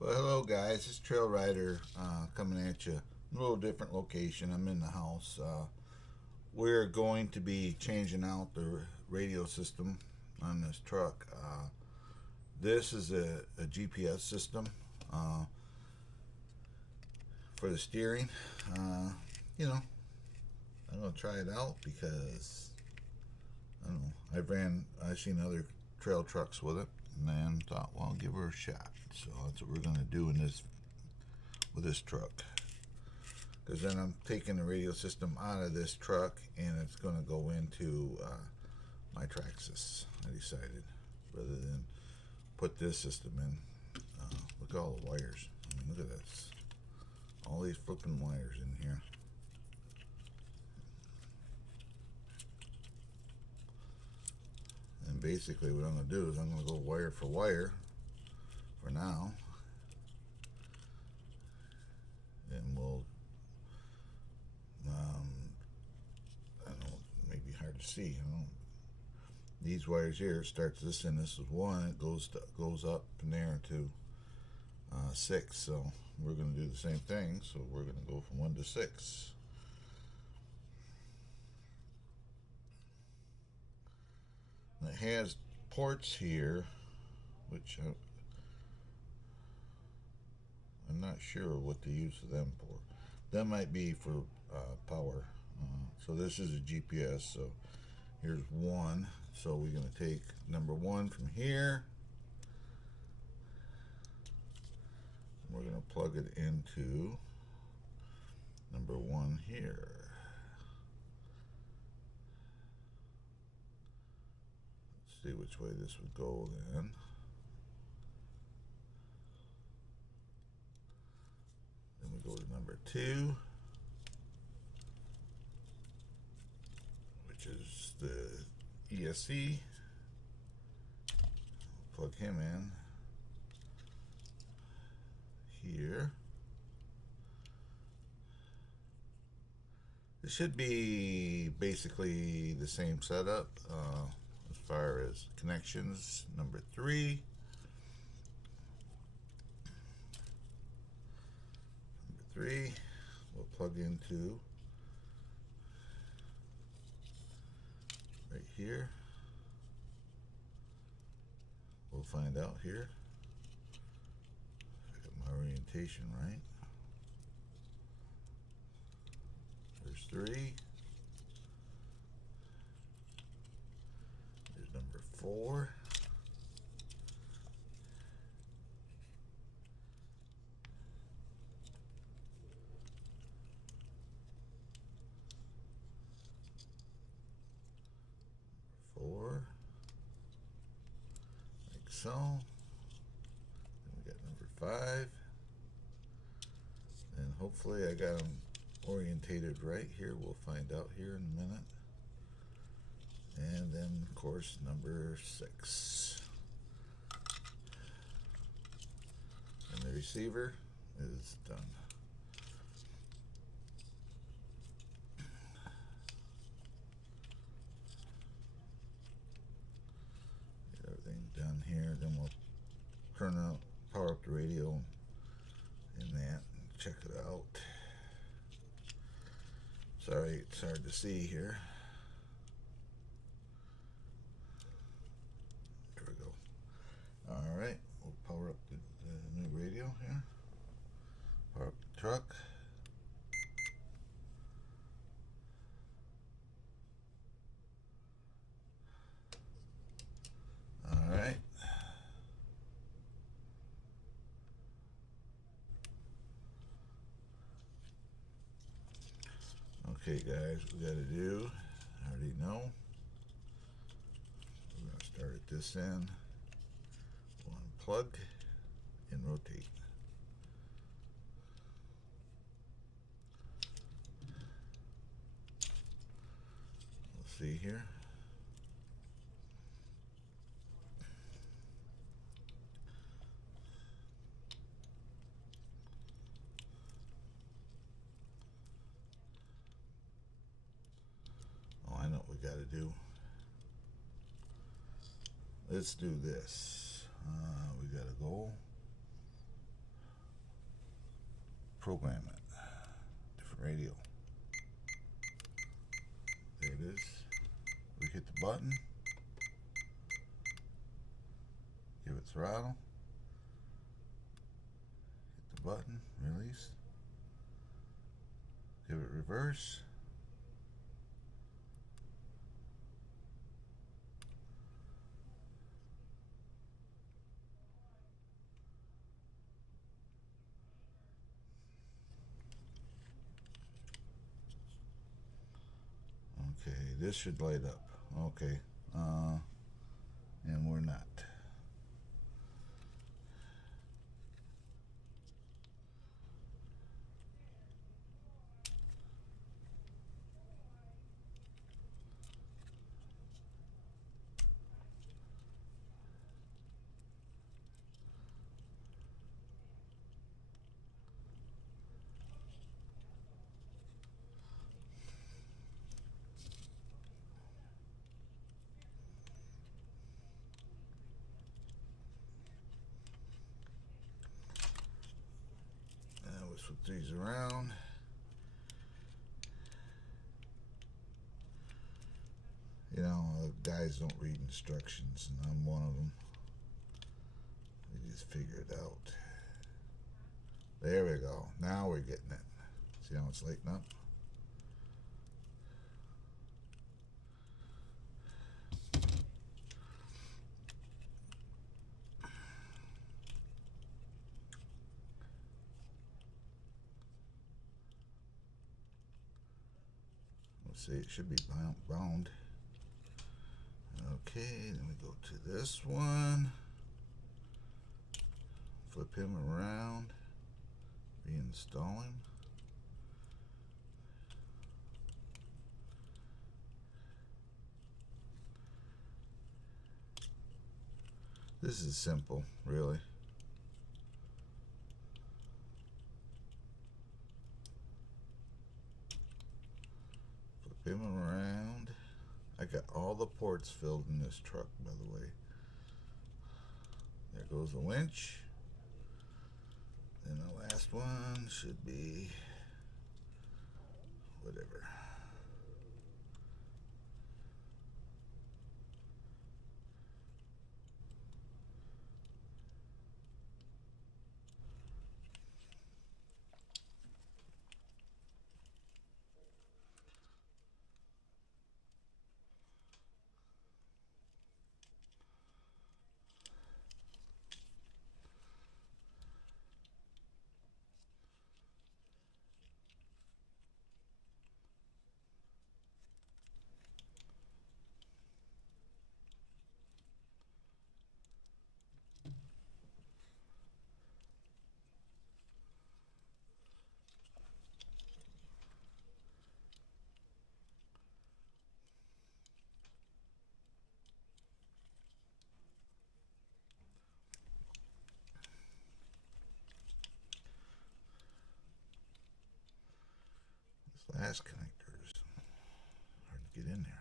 Well, hello guys, it's Trail Rider coming at you. A little different location. I'm in the house. We're going to be changing out the radio system on this truck. This is a GPS system for the steering. Uh, you know, I'm gonna try it out because I don't know. I've seen other trail trucks with it, and then thought, well, I'll give her a shot. So that's what we're gonna do with this truck. Because then I'm taking the radio system out of this truck, and it's gonna go into my Traxxas. I decided rather than put this system in. Look at all the wires. I mean, look at this. All these flipping wires in here. And basically what I'm going to do is I'm going to go wire for wire for now. And we'll, I don't know, it may be hard to see. I don't know. These wires here, starts this and this is 1. It goes up from there to 6. So we're going to do the same thing. So we're going to go from 1 to 6. And it has ports here, which I'm not sure what the use of them for. That might be for power. So this is a GPS. So here's 1. So we're going to take number 1 from here. We're going to plug it into number 1 here. Let's see which way this would go then. Then we go to number 2, which is the ESC. Plug him in here. It should be basically the same setup as far as connections. Number 3. Number 3 we'll plug into right here. We'll find out here. I got my orientation right. There's 3. There's number 4. Like so. Then we got number 5. And hopefully I got them orientated right here. We'll find out here in a minute. And then of course number 6. And the receiver is done. Get everything done here. Then we'll power up the radio in that and check it out. Sorry, it's hard to see here. There we go. Alright, we'll power up the new radio here. Power up the truck. Alright. Okay guys, we got to do, I already know, we're going to start at this end, we'll unplug and rotate. We'll see here. Got to do. Let's do this. We got to go program it. Different radio. There it is. We hit the button. Give it throttle. Hit the button. Release. Give it reverse. Okay, this should light up. Okay, and we're not. Flip these around. You know, guys don't read instructions, and I'm one of them. They just figure it out. There we go. Now we're getting it. See how it's lighting up? See, it should be bound. Okay, then we go to this one. Flip him around. Reinstall him. This is simple, really. Flip him around. I got all the ports filled in this truck, by the way. There goes the winch. Then the last one should be whatever. Last connector is hard to get in there.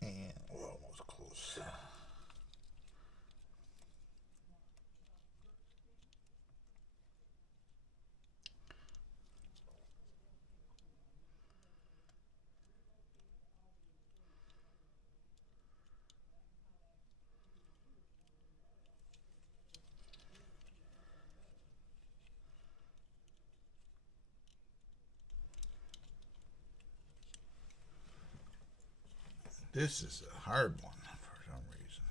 And we're almost close. This is a hard one for some reason.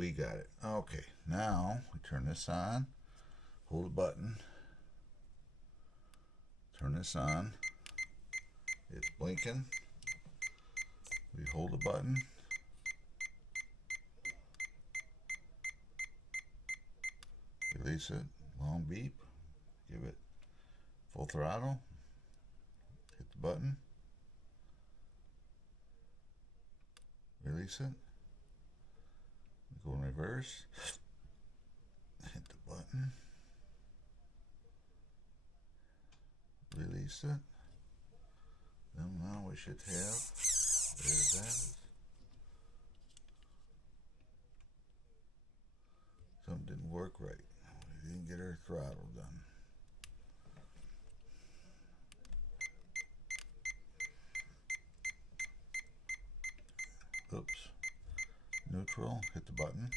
We got it. Okay, now we turn this on. Hold the button. Turn this on. It's blinking. We hold the button. Release it. Long beep. Give it full throttle. Hit the button. Release it. Go in reverse. Hit the button. Release it. Then now we should have, there's that. Something didn't work right. We didn't get our throttle done. Oops. Neutral, hit the button.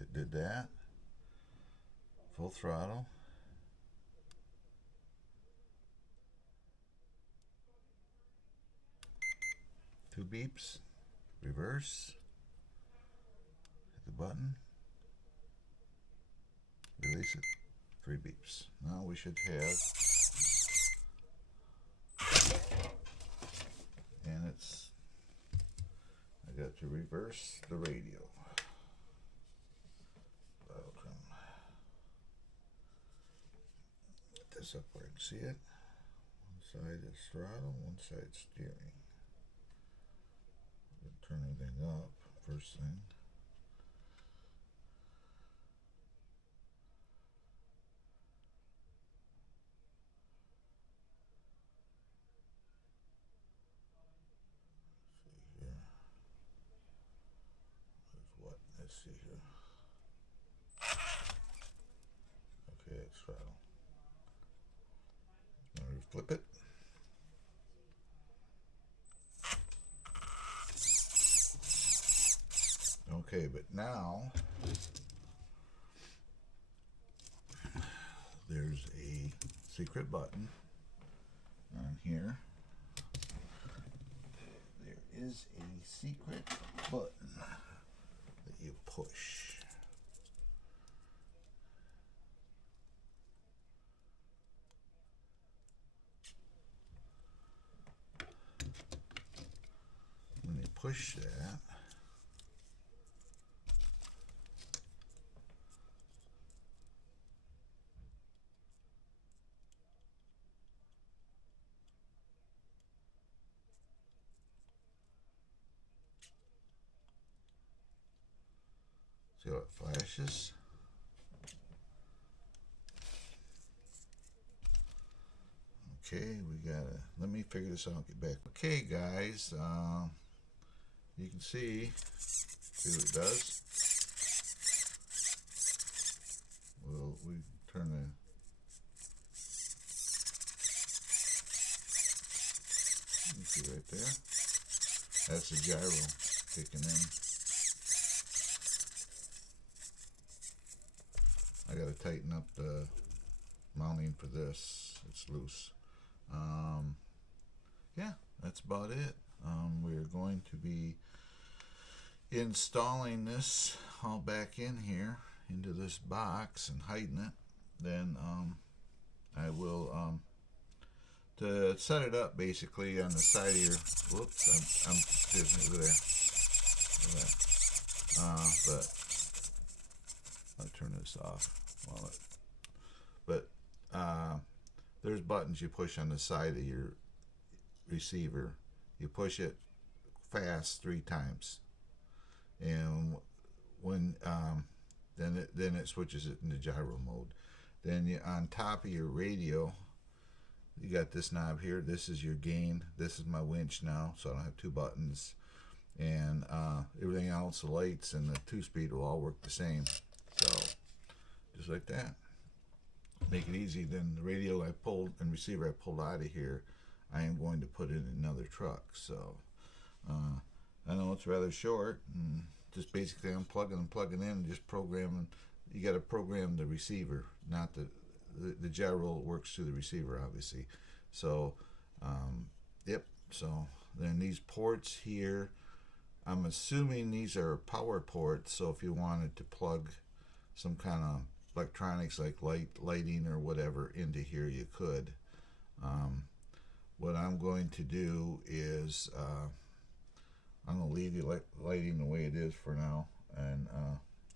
It did that. Full throttle. Two beeps. Reverse. Hit the button. Release it. Three beeps. Now we should have, and it's, I got to reverse the radio. Get this up where I can see it. One side is throttle, one side steering. Turn everything up first thing. See here. There's what? Let's see here. Okay, it's throttle. Now we flip it. Okay, but now there's a secret button on here. There is a secret button that you push. When you push that, see how it flashes? Okay, we gotta, let me figure this out, get back. Okay guys, you can see what it does. Well, we turn the, you see right there? That's the gyro kicking in. I gotta tighten up the mounting for this. It's loose. Yeah, that's about it. We're going to be installing this all back in here into this box and hiding it. Then I will to set it up basically on the side of your, whoops, I'm excuse me, look at that. But I'll turn this off while it, but there's buttons you push on the side of your receiver. You push it fast 3 times, and when then it switches it into gyro mode. Then on top of your radio, you got this knob here. This is your gain. This is my winch now, so I don't have 2 buttons. And everything else, the lights and the 2-speed will all work the same. So just like that. Make it easy. Then the radio I pulled and receiver I pulled out of here, I am going to put in another truck. So I know it's rather short, and just basically unplugging and plugging in, and just programming. You got to program the receiver, not the gyro works through the receiver, obviously. So yep. So then these ports here, I'm assuming these are power ports, so if you wanted to plug some kind of electronics like lighting or whatever into here, you could. What I'm going to do is I'm going to leave the lighting the way it is for now, and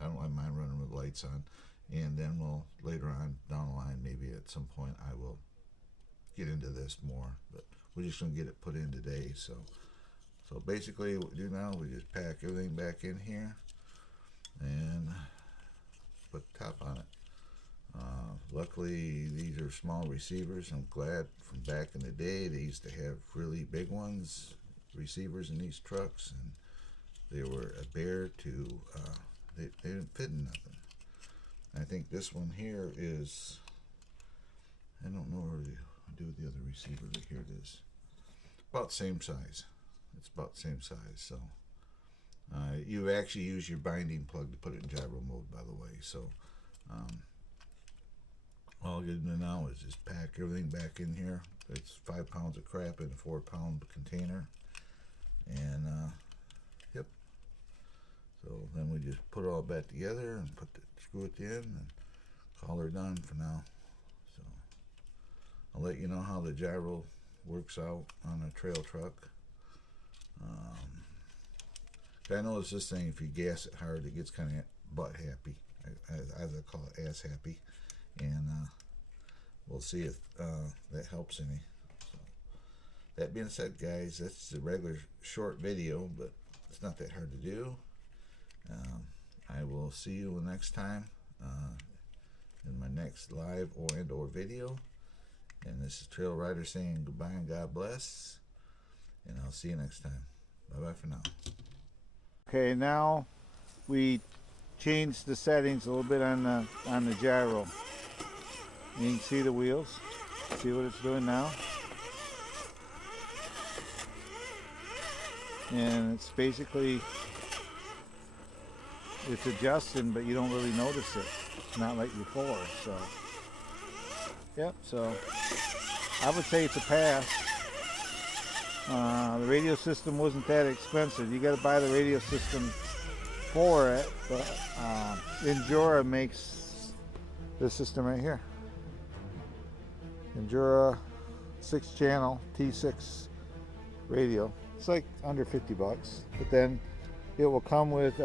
I don't mind running with lights on, and then we'll later on down the line, maybe at some point, I will get into this more, but we're just going to get it put in today. So basically what we do now, we just pack everything back in here and put the top on it. Luckily these are small receivers. I'm glad from back in the day they used to have really big ones, receivers in these trucks, and they were a bear to they didn't fit in nothing. I think this one here is, I don't know where to do the other receiver. Here it is, about the same size. It's about the same size. So you actually use your binding plug to put it in gyro mode, by the way. So all you're going to do now is just pack everything back in here. It's 5 pounds of crap in a 4-pound container, and yep. So then we just put it all back together and put the screw at the end and call her done for now. So I'll let you know how the gyro works out on a trail truck. I noticed this thing, if you gas it hard, it gets kind of butt happy, as I call it, ass happy, and we'll see if that helps any. So, that being said, guys, that's a regular short video, but it's not that hard to do. I will see you next time in my next live or video. And this is Trail Rider saying goodbye and God bless. And I'll see you next time. Bye-bye for now. Okay, now we changed the settings a little bit on the gyro. You can see the wheels. See what it's doing now. And it's basically, it's adjusting, but you don't really notice it. It's not like before. So, yep. So I would say it's a pass. The radio system wasn't that expensive. You got to buy the radio system for it, but Injora makes this system right here. Injora 6-channel T6 radio. It's like under 50 bucks, but then it will come with,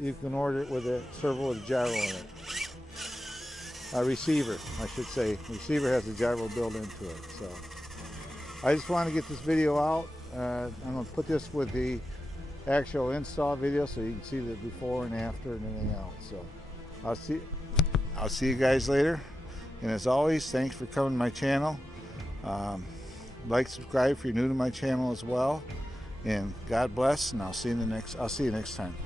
you can order it with a servo with a gyro in it. A receiver, I should say. The receiver has a gyro built into it. So I just want to get this video out. I'm going to put this with the actual install video so you can see the before and after and everything else. So I'll see you guys later. And as always, thanks for coming to my channel. Like, subscribe if you're new to my channel as well. And God bless, and I'll see you next time.